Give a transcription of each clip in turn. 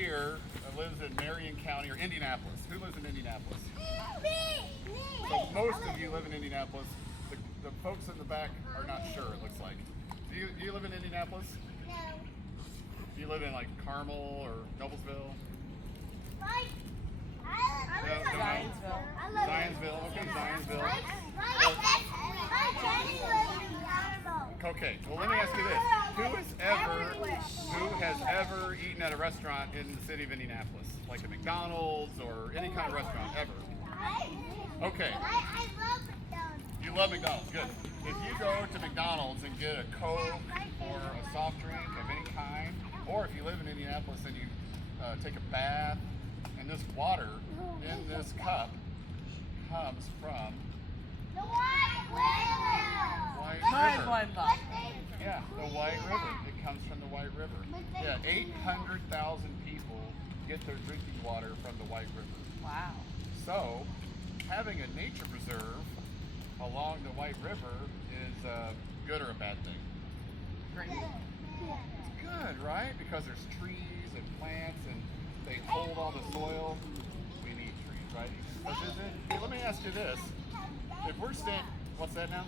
here lives in Marion County or Indianapolis. Who lives in Indianapolis? Me! So most of you live in Indianapolis. The folks in the back are not sure, it looks like. Do you live in Indianapolis? No. Do you live in like Carmel or Noblesville? I live in Zionsville. Zionsville, okay, Zionsville. My daddy lives in Zionsville. Okay, well let me ask you this. Who has ever eaten at a restaurant in the city of Indianapolis? Like a McDonald's or any kind of restaurant, ever? Okay. I love McDonald's. You love McDonald's, good. If you go to McDonald's and get a Coke or a soft drink of any kind, or if you live in Indianapolis and you take a bath, and this water in this cup comes from The White River. White River. Yeah, the White River. It comes from the White River. Yeah, 800,000 people get their drinking water from the White River. Wow. So, having a nature preserve along the White River is a good or a bad thing? Great. It's good, right? Because there's trees and plants and they hold all the soil. We need trees, right? Hey, let me ask you this. If we're standing, what's that now?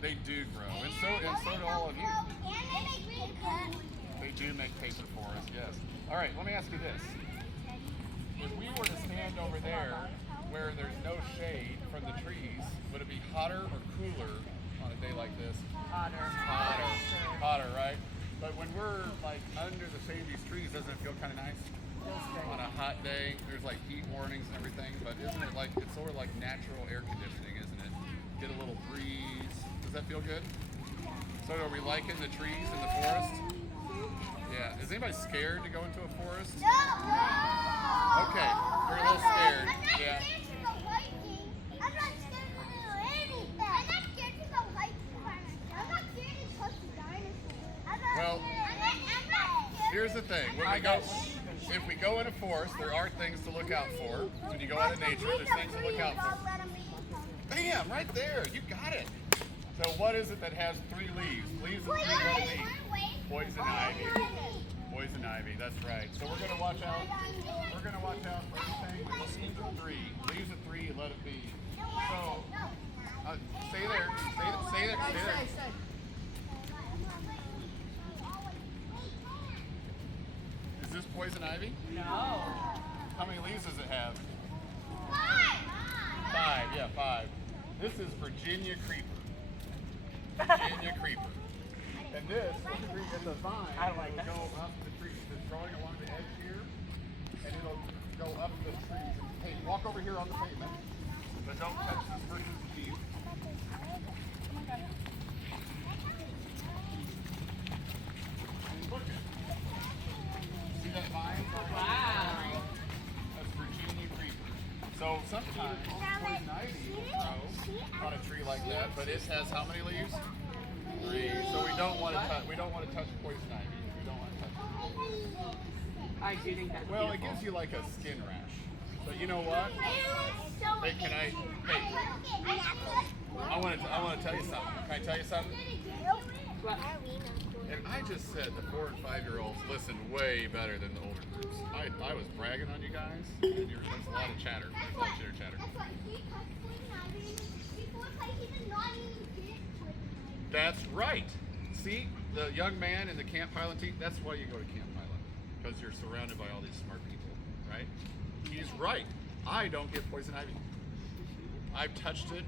They do grow, and so do all of you. They do make paper for us, yes. All right, let me ask you this. If we were to stand over there where there's no shade from the trees, would it be hotter or cooler on a day like this? Hotter, right? But when we're like under the shade of these trees, doesn't it feel kind of nice? On a hot day, there's like heat warnings and everything, but isn't it like, it's sort of like natural air conditioning, isn't it? Get a little breeze. Does that feel good? So are we liking the trees in the forest? Yeah. Is anybody scared to go into a forest? No! Okay, you're a little scared. Yeah. I'm not scared to do anything. I'm not scared to go hiking. I'm not scared to touch the dinosaurs. Well, here's the thing. If we go in a forest, there are things to look out for. When you go out in nature, there's things to look out for. Bam! Right there. You got it. So what is it that has 3 leaves? Leaves with 3 little leaves. Poison ivy. Poison ivy. That's right. So we're gonna watch out. We're gonna watch out for anything with leaves of 3. Leaves of 3. Let it be. So stay there. Stay there. Stay there. Is this poison ivy? No. How many leaves does it have? 5. 5, yeah, 5. This is Virginia creeper. Virginia creeper. And this is a vine. I like that. It'll go up the tree. It's growing along the edge here, and it'll go up the trees. Hey, walk over here on the pavement, but don't touch this person's teeth. And look at it. See that vine? Wow. That's Virginia creeper. So sometimes poison ivy will grow on a tree like that, but it has how many leaves? 3. So we don't want to touch. We don't want to touch poison ivy. We don't want to touch it. I do think that's Well, it beautiful. gives you like a skin rash. But you know what? Hey, can I? Hey, I want to tell you something. Can I tell you something? What? And I just said the 4 and 5-year-olds listen way better than the older groups. I was bragging on you guys, and there's a lot of chatter. There's a lot of chitter chatter. That's right. See, the young man in the Camp Highland team, that's why you go to Camp Highland. Because you're surrounded by all these smart people, right? He's right. I don't get poison ivy. I've touched it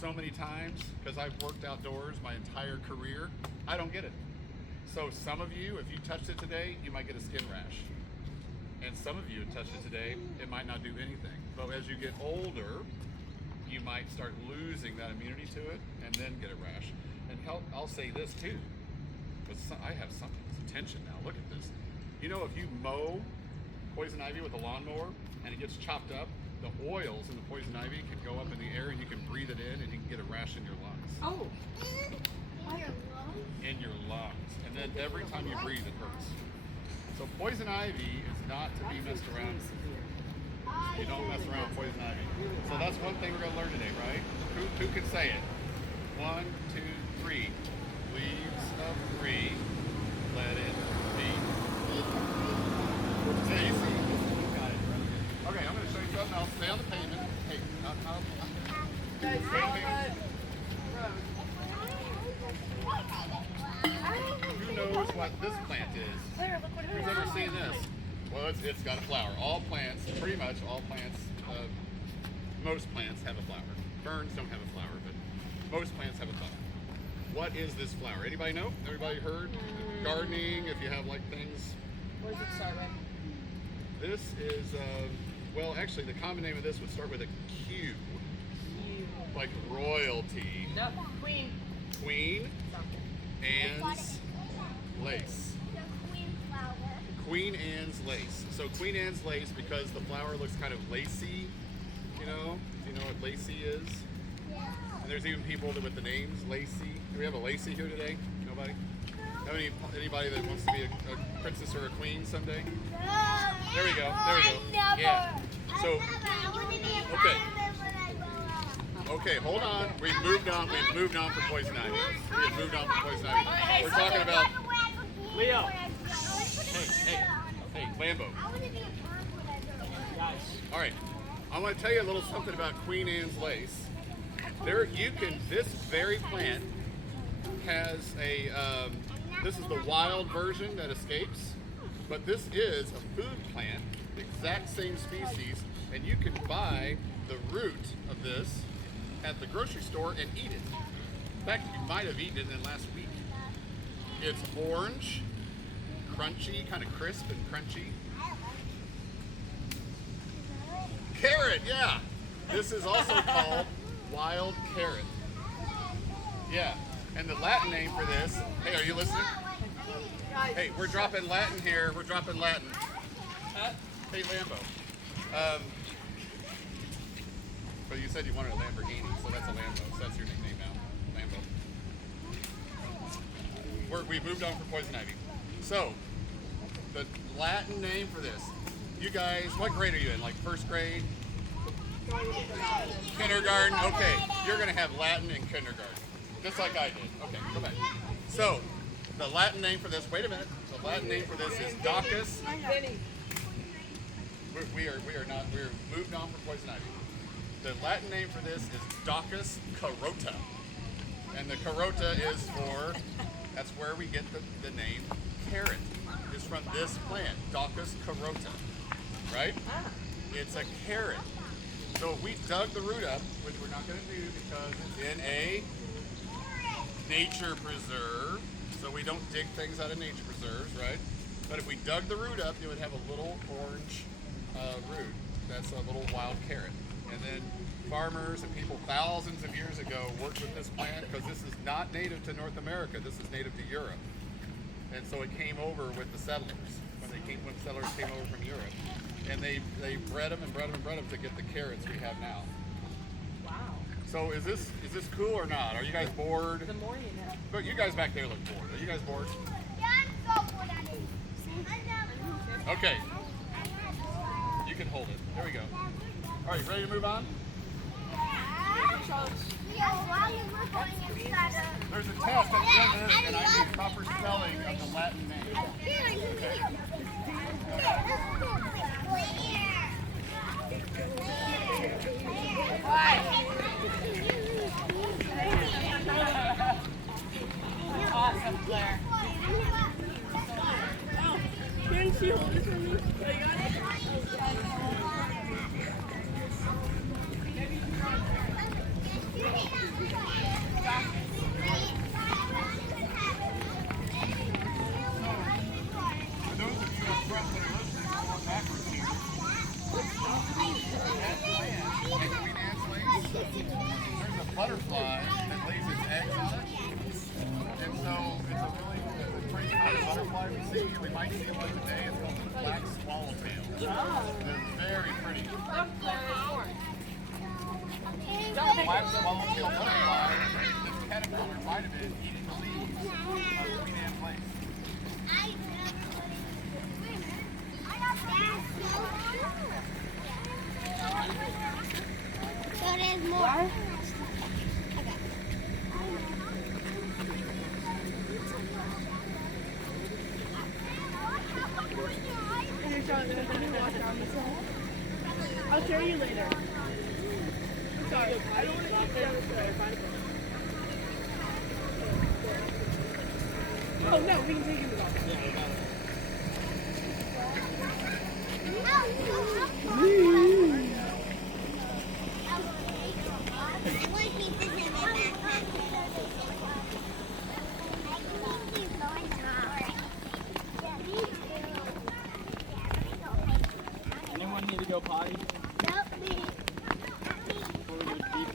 so many times because I've worked outdoors my entire career. I don't get it. So some of you, if you touched it today, you might get a skin rash. And some of you who touched it today, it might not do anything. But as you get older, you might start losing that immunity to it and then get a rash. And I'll say this too, but I have something's attention now. Look at this. You know, if you mow poison ivy with a lawnmower and it gets chopped up, the oils in the poison ivy can go up in the air and you can breathe it in and you can get a rash in your lungs. Oh. In your lungs. And then every time you breathe, it hurts. So poison ivy is not to be messed around with. You don't mess around with poison ivy. So that's one thing we're going to learn today, right? Who can say it? 1, 2, 3. Leaves of 3. Let it be. this plant is. Who's ever seen this? Well, it's got a flower. All plants, pretty much all plants, most plants have a flower. Ferns don't have a flower, but most plants have a flower. What is this flower? Anybody know? Everybody heard? Gardening, if you have like things. Where does it start with? This is, well, actually, the common name of this would start with a Q, like royalty. No, queen. Queen, Anne's lace. The queen flower. Queen Anne's lace. So Queen Anne's lace because the flower looks kind of lacy, you know? Do you know what lacy is? Yeah. And there's even people that with the names Lacey. Do we have a Lacey here today? Nobody? Have anybody that wants to be a princess or a queen someday? There we go. There we go. Yeah. So, okay. Okay, hold on. We've moved on. We've moved on from poison ivy. We've moved on from poison ivy. We're talking about. Leo. Hey, Lambo. I want to be a bird when I grow up. Guys. All right. I want to tell you a little something about Queen Anne's lace. This very plant has a, this is the wild version that escapes, but this is a food plant, exact same species, and you can buy the root of this at the grocery store and eat it. In fact, you might have eaten it in the last week. It's orange, crunchy, kind of crisp and crunchy. Carrot, yeah. This is also called wild carrot. Yeah, and the Latin name for this, hey, are you listening? Hey, we're dropping Latin here. We're dropping Latin. Hey, Lambo. But you said you wanted a Lamborghini, so that's a Lambo. So that's your nickname now, Lambo. We've moved on from poison ivy. So, the Latin name for this. You guys, what grade are you in? Like first grade? Kindergarten? Okay, you're going to have Latin in kindergarten. Just like I did. Okay, go back. So, the Latin name for this, wait a minute. The Latin name for this is Docus. We're moved on from poison ivy. The Latin name for this is Docus carota. And the carota is that's where we get the name carrot. It's from this plant, Docus carota. Right? It's a carrot. So if we dug the root up, which we're not going to do because it's in a nature preserve, so we don't dig things out of nature preserves, right? But if we dug the root up, you would have a little orange root. That's a little wild carrot. And then farmers and people thousands of years ago worked with this plant because this is not native to North America. This is native to Europe. And so it came over with the settlers when settlers came over from Europe. And they bred them and bred them and bred them to get the carrots we have now. Wow. So is this cool or not? Are you guys bored? The more you know. But you guys back there look bored. Are you guys bored? Yeah, I'm so bored at it. Okay. You can hold it. There we go. All right, ready to move on? There's a test at the end of this, and I need proper spelling of the Latin name. Awesome, Claire. Can she hold it for me? Oh, you got it? For those of you up front that are listening, I'll go backwards here. That plant, Queen Anne's lace, there's a butterfly that lays its eggs on it. And so it's a really pretty kind of butterfly we see. We might see one today. It's called the black swallowtail. They're very pretty. Look, Claire, there's more. The black swallowtail butterfly, this caterpillar might have been eating the leaves of Queen Anne's lace. So there's more. I'll show you later. Sorry, I don't want to keep it. Oh no, we can take him to golf. Anyone need to go potty? Before we go deep?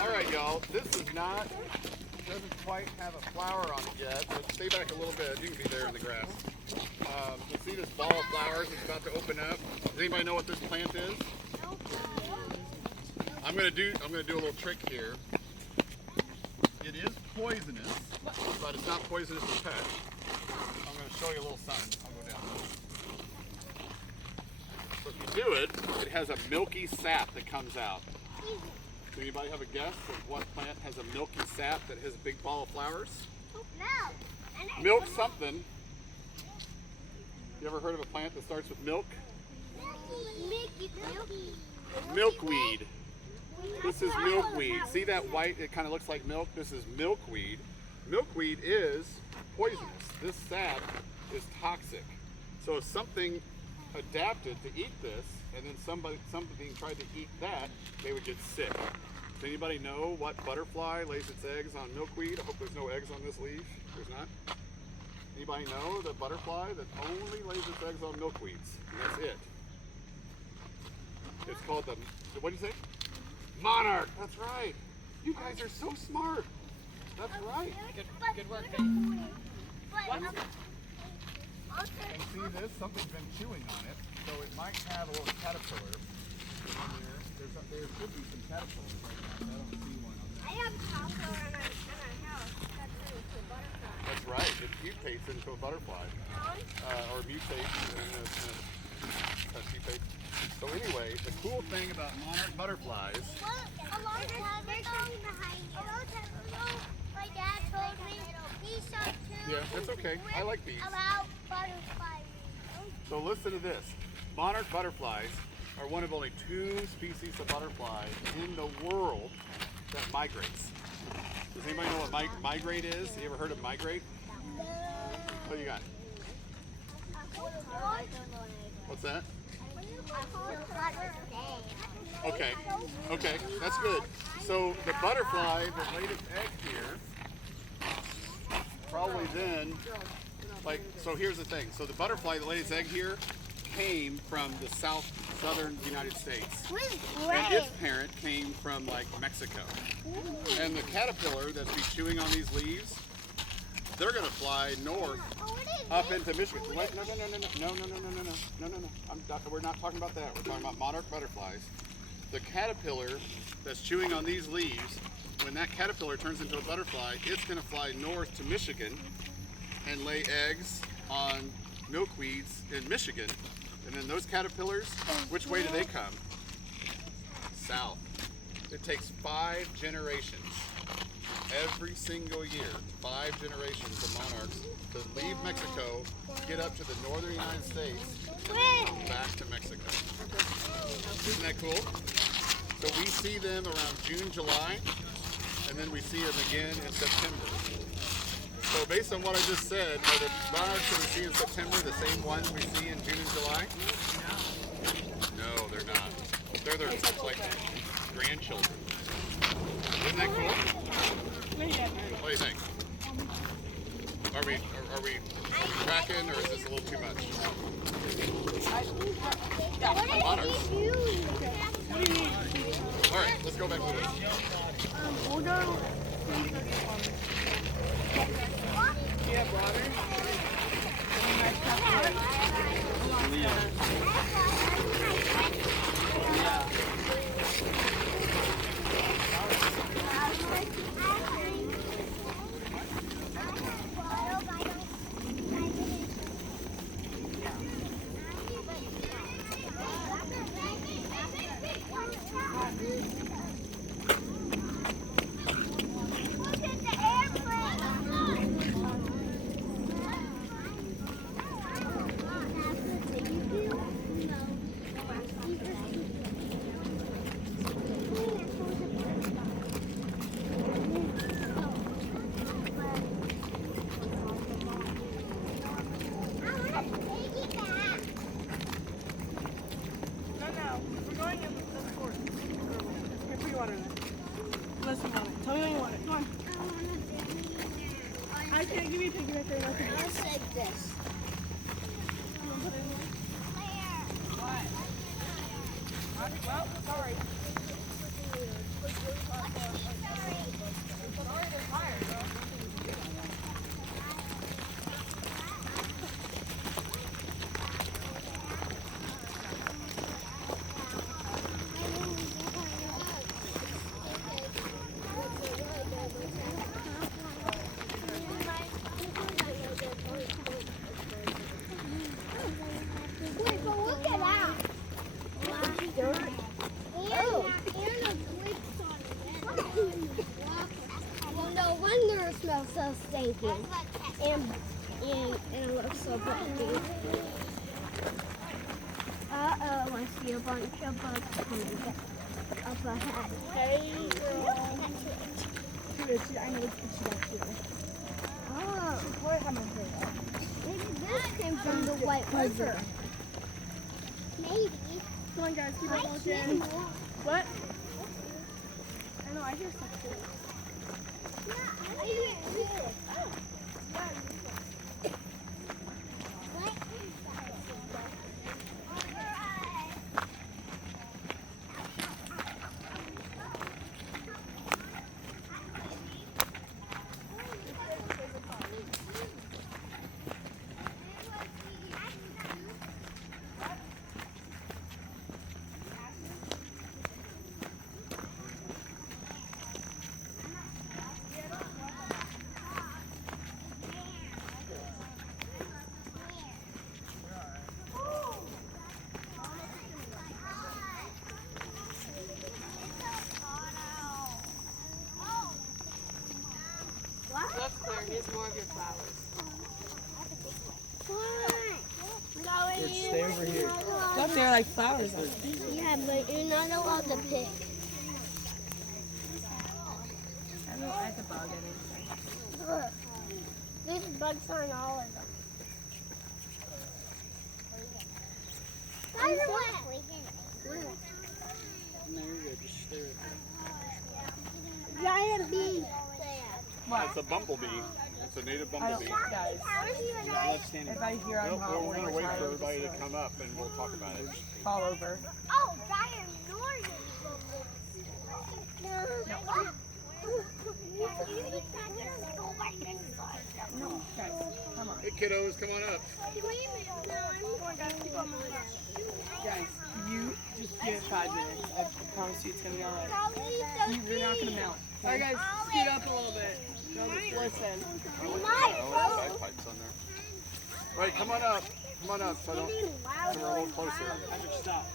All right, y'all. This is not, doesn't quite have a flower on it yet, but stay back a little bit. You can be there in the grass. You see this ball of flowers that's about to open up? Does anybody know what this plant is? I'm gonna do a little trick here. It is poisonous, but it's not poisonous to touch. I'm gonna show you a little something. I'll go down. So if you do it, it has a milky sap that comes out. Does anybody have a guess of what plant has a milky sap that has a big ball of flowers? Milk something. You ever heard of a plant that starts with milk? Milkweed. This is milkweed. See that white? It kind of looks like milk. This is milkweed. Milkweed is poisonous. This sap is toxic. So if something adapted to eat this, and then something tried to eat that, they would get sick. Does anybody know what butterfly lays its eggs on milkweed? I hope there's no eggs on this leaf. There's not. Anybody know the butterfly that only lays its eggs on milkweeds? And that's it. It's called the, what did you say? Monarch. That's right. You guys are so smart. That's right. Good work, Faith. And see this? Something's been chewing on it, so it might have a little caterpillar on there. There should be some caterpillars right now, but I don't see one on there. I have caterpillar in our house. That turns into a butterfly. That's right. It mutates into a butterfly. Or mutates and mutates. So anyway, the cool thing about monarch butterflies. A long time ago, my dad told me he saw two. Yeah, that's okay. I like bees. About butterflies. So listen to this. Monarch butterflies are one of only 2 species of butterfly in the world that migrates. Does anybody know what migrate is? You ever heard of migrate? What you got? What's that? Okay, that's good. So the butterfly that laid its egg here, probably then, so here's the thing. So the butterfly that laid its egg here came from the southern United States. And its parent came from like Mexico. And the caterpillar that's be chewing on these leaves, they're gonna fly north up into Michigan. Wait, no. We're not talking about that. We're talking about monarch butterflies. The caterpillar that's chewing on these leaves, when that caterpillar turns into a butterfly, it's gonna fly north to Michigan and lay eggs on milkweeds in Michigan. And then those caterpillars, which way do they come? South. It takes 5 generations. Every single year, 5 generations of monarchs to leave Mexico, get up to the northern United States, and then come back to Mexico. Isn't that cool? So we see them around June, July, and then we see them again in September. So based on what I just said, are the monarchs that we see in September the same ones we see in June and July? No, they're not. They're their like grandchildren. Isn't that cool? What do you think? Are we tracking, or is this a little too much? Monarchs. All right, let's go back to this. We'll go. Do you have water? Look at the give me a piggy right there. And I can Let's take this. Well, sorry. Wait, but look at that. Oh. And a glitch on it. Well, no wonder it smells so stinky. And it looks so pretty. Uh-oh, I see a bunch of bugs coming up ahead. Hey, girl. I know it's itchy back here. Oh, What happened here? maybe this came from the white river. Maybe. Come on, guys, keep I it see walking. more. What? I know, I hear stuff too. Yeah, I hear it too. What is that? Look, Claire, here's more of your flowers. Here, stay over here. Look, there are like flowers on it. Yeah, but you're not allowed to pick. I don't like the bug anything. Look, these bugs on all of them. No, you're good. Just stay right there. Giant bee. It's a bumblebee. It's a native I bumblebee. don't, guys, Left standing. if I hear I'm Nope, hot, well, we're gonna wait for tired, everybody to just come up and we'll talk about it. fall over. Oh, giant Northern No, guys, come on. Hey kiddos, come on up. Guys, you just give it 5 minutes. I promise you it's gonna be alright. You're not gonna melt. Alright, guys, scoot up a little bit. Listen. Bagpipes on there. All right, come on up. Come on up so I don't. So we're a little closer. Patrick, stop.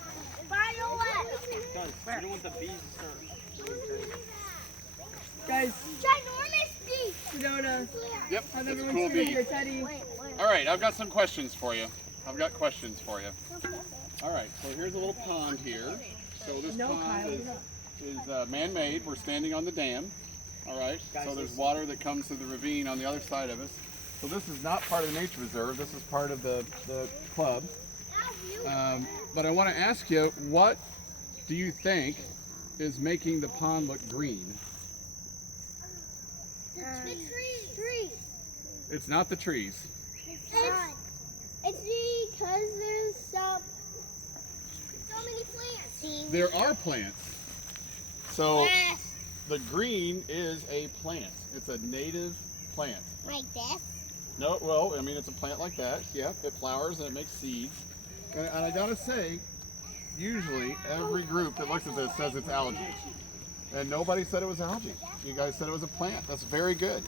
Guys, you don't want the bees to start. Guys, Ginormous bee. Sedona, Yep, have it's a everyone cool scoot up bee. here. Teddy. All right, I've got some questions for you. I've got questions for you. All right, so here's a little pond here. So this No, pond Kyle, is man-made. We're standing on the dam. All right, so there's water that comes to the ravine on the other side of us. So this is not part of the nature reserve. This is part of the club. But I want to ask you, what do you think is making the pond look green? The trees. It's not the trees. It's because there's so many plants. There are plants. So Yes. the green is a plant. It's a native plant. Like this. No, well, I mean, it's a plant like that. Yeah, it flowers and it makes seeds. And I gotta say, usually every group that looks at this says it's algae. And nobody said it was algae. You guys said it was a plant. That's very good.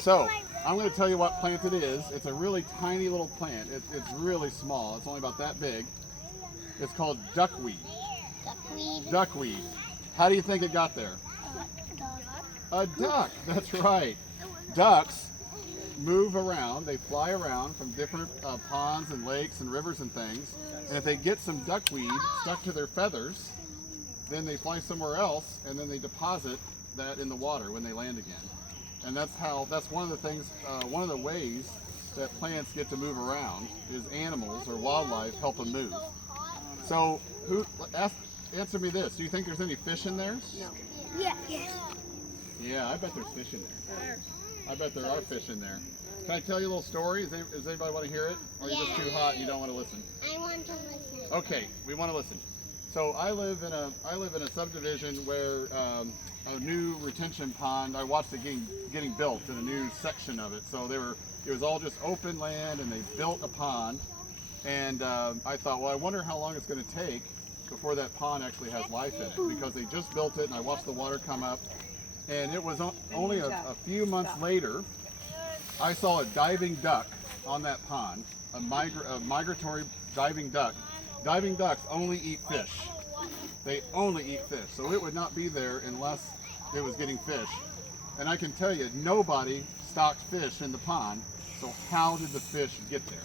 So, I'm going to tell you what plant it is. It's a really tiny little plant. It's really small. It's only about that big. It's called duckweed. Duckweed. Duckweed. How do you think it got there? A duck. That's right. Ducks move around. They fly around from different ponds and lakes and rivers and things. And if they get some duckweed stuck to their feathers, then they fly somewhere else and then they deposit that in the water when they land again. And that's one of the things, one of the ways that plants get to move around is animals or wildlife help them move. So, answer me this. Do you think there's any fish in there? No. Yeah. Yeah, I bet there's fish in there. I bet there are fish in there. Can I tell you a little story? Does anybody want to hear it? Or are you just too hot and you don't want to listen? I want to listen. Okay, we want to listen. So I live in a subdivision where a new retention pond. I watched it getting built in a new section of it. So it was all just open land, and they built a pond. And I thought, well, I wonder how long it's going to take before that pond actually has life in it, because they just built it, and I watched the water come up. And it was only a few months later, I saw a diving duck on that pond, a migratory diving duck. Diving ducks only eat fish. They only eat fish. So it would not be there unless it was getting fish. And I can tell you, nobody stocked fish in the pond. So how did the fish get there?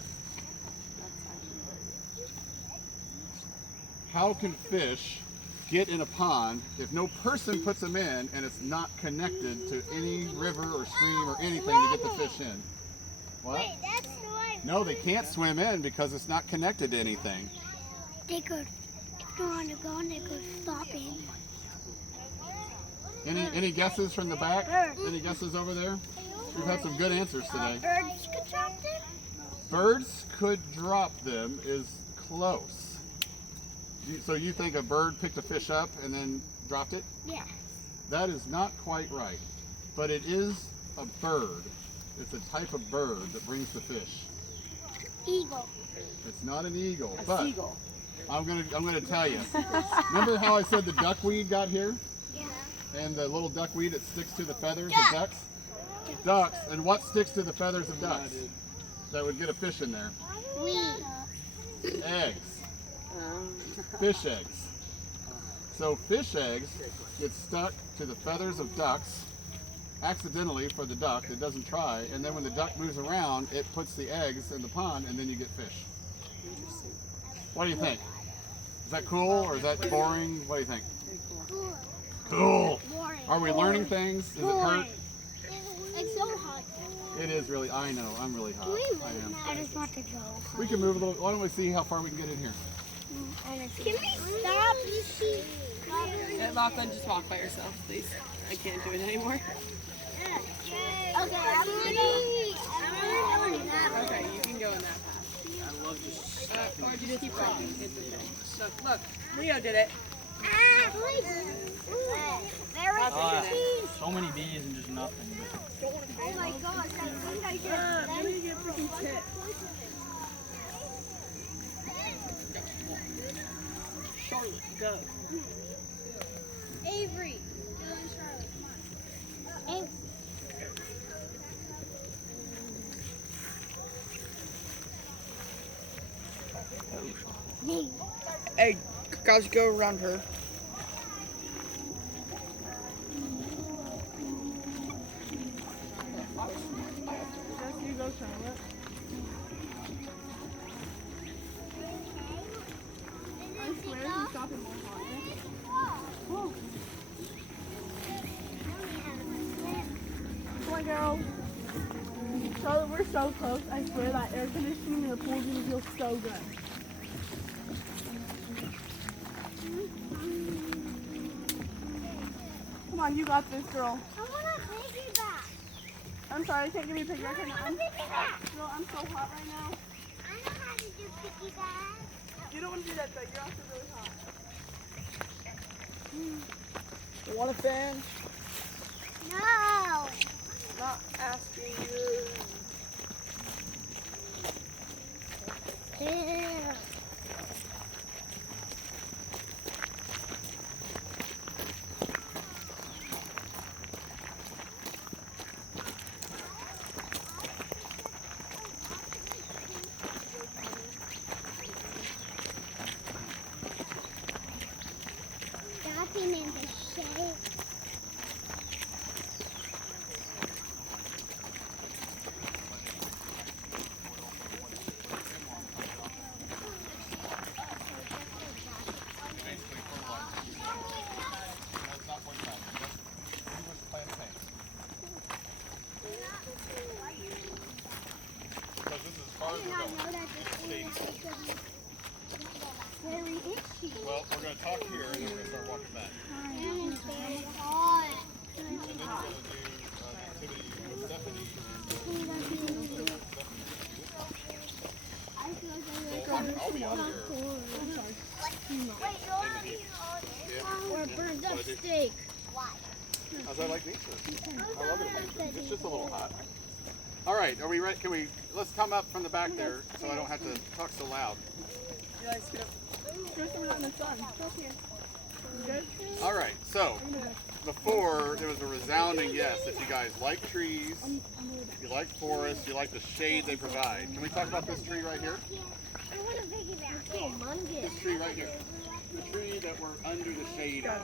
How can fish get in a pond if no person puts them in and it's not connected to any river or stream or anything to get the fish in? What? Wait, that's not. No, they can't swim in because it's not connected to anything. They could, if they want to go, and they could stop in. Any guesses from the back? Any guesses over there? We've had some good answers today. Birds could drop them? Birds could drop them is close. So you think a bird picked a fish up and then dropped it? Yeah. That is not quite right. But it is a bird. It's a type of bird that brings the fish. Eagle. It's not an eagle, A but seagull. I'm gonna tell you. Remember how I said the duckweed got here? Yeah. And the little duckweed that sticks to the feathers of ducks? Ducks. And what sticks to the feathers of ducks? That would get a fish in there. Weed. Eggs. Fish eggs. So fish eggs get stuck to the feathers of ducks accidentally for the duck that doesn't try, and then when the duck moves around, it puts the eggs in the pond, and then you get fish. What do you think? Is that cool or is that boring? What do you think? Cool. Cool. Boring. Are we learning things? Does it hurt? It's so hot. It is really. I know. I'm really hot. I am. I just want to go. We can move a little. Why don't we see how far we can get in here? Can we stop? Lachlan, just walk by yourself, please. I can't do it anymore. Okay, I'm going that. Okay, you can go in that path. I love just Or just keep walking. It's okay. Look, Leo did it. There was cheese. so many bees and just nothing. Oh my gosh, I think I did. Let me get freaking tit. Charlotte, go. Avery. Avery. Hey, guys, go around her. Just you go, Charlotte. I swear he's stopping more hot. Oh. Come on, girl. Charlotte, we're so close. I swear that air conditioning in the pool is going to feel so good. Come on, you got this, girl. I want a piggyback. I'm sorry, I can't give you a picture. I I want a can't. piggyback. Girl, I'm so hot right now. I know how to do piggyback. You don't want to do that, though. You're also really hot. You want a fan? No. Not asking you. Yeah. Stopping in the shade. Basically fertilizer. That's not one time. You was plantain. Because this is as far as we're going. Know that this thing is very itchy. Well, we're going to talk here and then we're going to start walking back. And it's very hot. And then we're going to do an activity with Stephanie. Can you guys do me out of here. Or burned up steak. How's that like nature? I love it in nature. It's just a little hot. All right, are we ready? Can we, let's come up from the back there so I don't have to talk so loud. You guys get up. Go somewhere out in the sun. You good? All right, so before there was a resounding yes that you guys like trees, you like forests, you like the shade they provide. Can we talk about this tree right here? This tree right here. The tree that we're under the shade of.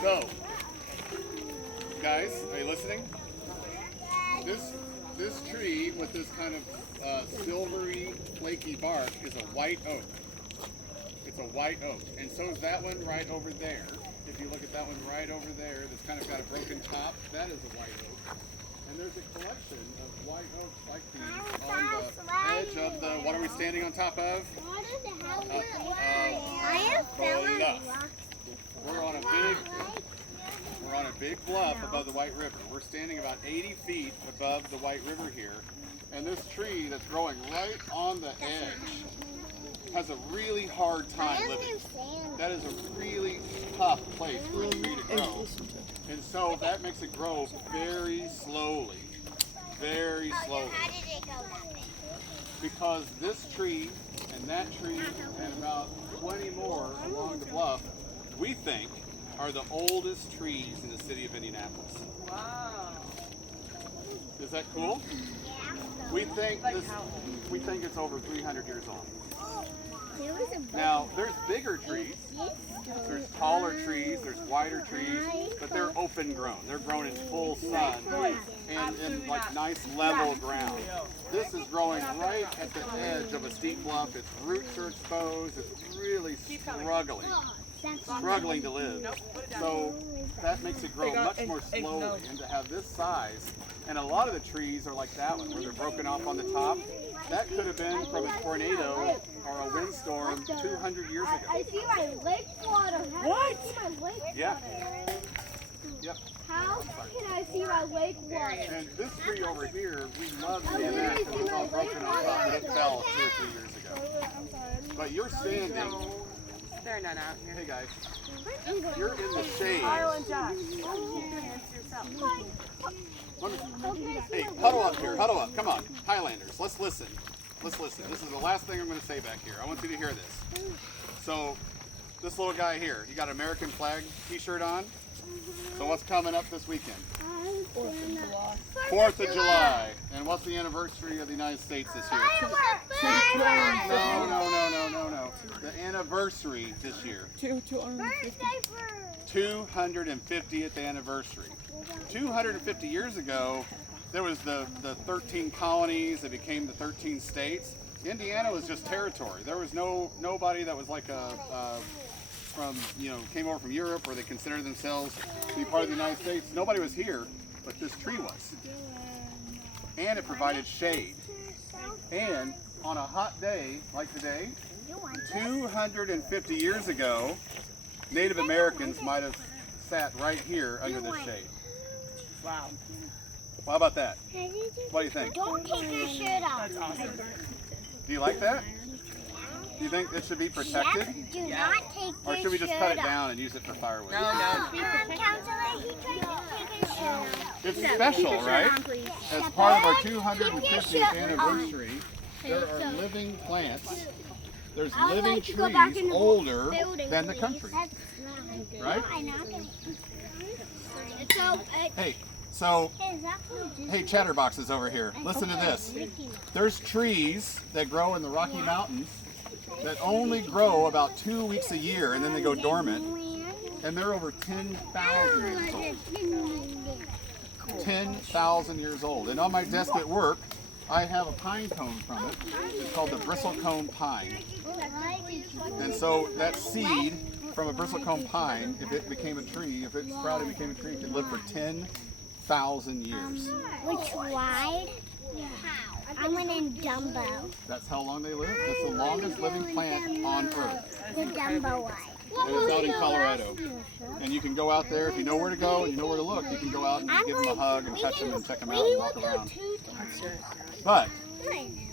So, guys, are you listening? This tree with this kind of silvery, flaky bark is a white oak. It's a white oak. And so is that one right over there. If you look at that one right over there that's kind of got a broken top, that is a white oak. And there's a collection of white oaks like these on the edge of the, what are we standing on top of? Bluff. We're on a big bluff above the White River. We're standing about 80 feet above the White River here. And this tree that's growing right on the edge has a really hard time living. That is a really tough place for a tree to grow. And so that makes it grow very slowly. Very slowly. How did it go that big? Because this tree and that tree and about 20 more along the bluff, we think are the oldest trees in the city of Indianapolis. Wow. Is that cool? We think it's over 300 years old. Now, there's bigger trees, there's taller trees, there's wider trees, but they're open grown. They're grown in full sun and in like nice level ground. This is growing right at the edge of a steep bluff. Its roots are exposed. It's really struggling to live. So that makes it grow much more slowly. And to have this size, and a lot of the trees are like that one, where they're broken off on the top. That could have been from a tornado or a windstorm 200 years ago. I see my lake water. How can I see my lake Yeah. water? Yep. How can I see my lake water? And this tree over here, we love seeing that because it's all broken off, but it fell 2 or 3 years ago. But you're standing. They're not out here. Hey guys, you're in the shade. Kyle and Josh, keep your hands to yourself. Hey, huddle up here, huddle up. Come on, Highlanders, let's listen. Let's listen. This is the last thing I'm going to say back here. I want you to hear this. So, this little guy here, you got an American flag t-shirt on? So what's coming up this weekend? 4th of July. And what's the anniversary of the United States this year? No. The anniversary this year. 250th anniversary. 250 years ago, there was the 13 colonies that became the 13 states. Indiana was just territory. There was nobody that was like came over from Europe or they considered themselves to be part of the United States. Nobody was here, but this tree was. And it provided shade. And on a hot day like today, 250 years ago, Native Americans might have sat right here under this shade. Wow. Well, how about that? What do you think? Don't take your shirt off. That's awesome. Do you like that? Do you think it should be protected? Do not take Or should we just cut it down and use it for firewood? No. Counselor, he tried to take his shirt off. It's special, right? As part of our 250th anniversary, there are living plants. There's living trees older than the country. Right? Hey, chatterboxes over here, listen to this. There's trees that grow in the Rocky Mountains that only grow about 2 weeks a year and then they go dormant. And they're over 10,000 years old. 10,000 years old. And on my desk at work, I have a pine cone from it. It's called the bristlecone pine. And so that seed from a bristlecone pine, if it became a tree, if it sprouted and became a tree, it could live for 10,000 years. Which wide? I went in Dumbo. That's how long they live. That's the longest living plant on Earth. The Dumbo wide. It is out in Colorado. And you can go out there, if you know where to go and you know where to look, you can go out and give them a hug and touch them and check them out and walk around. But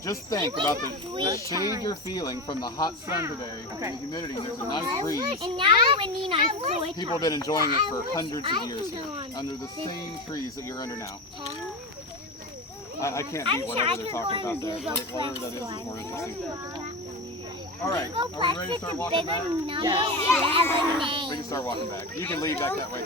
just think about the shade you're feeling from the hot sun today and the humidity. There's a nice breeze. And now we need nice People have been enjoying it for hundreds of years here, under the same trees that you're under now. I can't beat whatever they're talking about there. Whatever that is more interesting. All right, are we ready to start walking back? Yes. We can start walking back. You can lead back that way.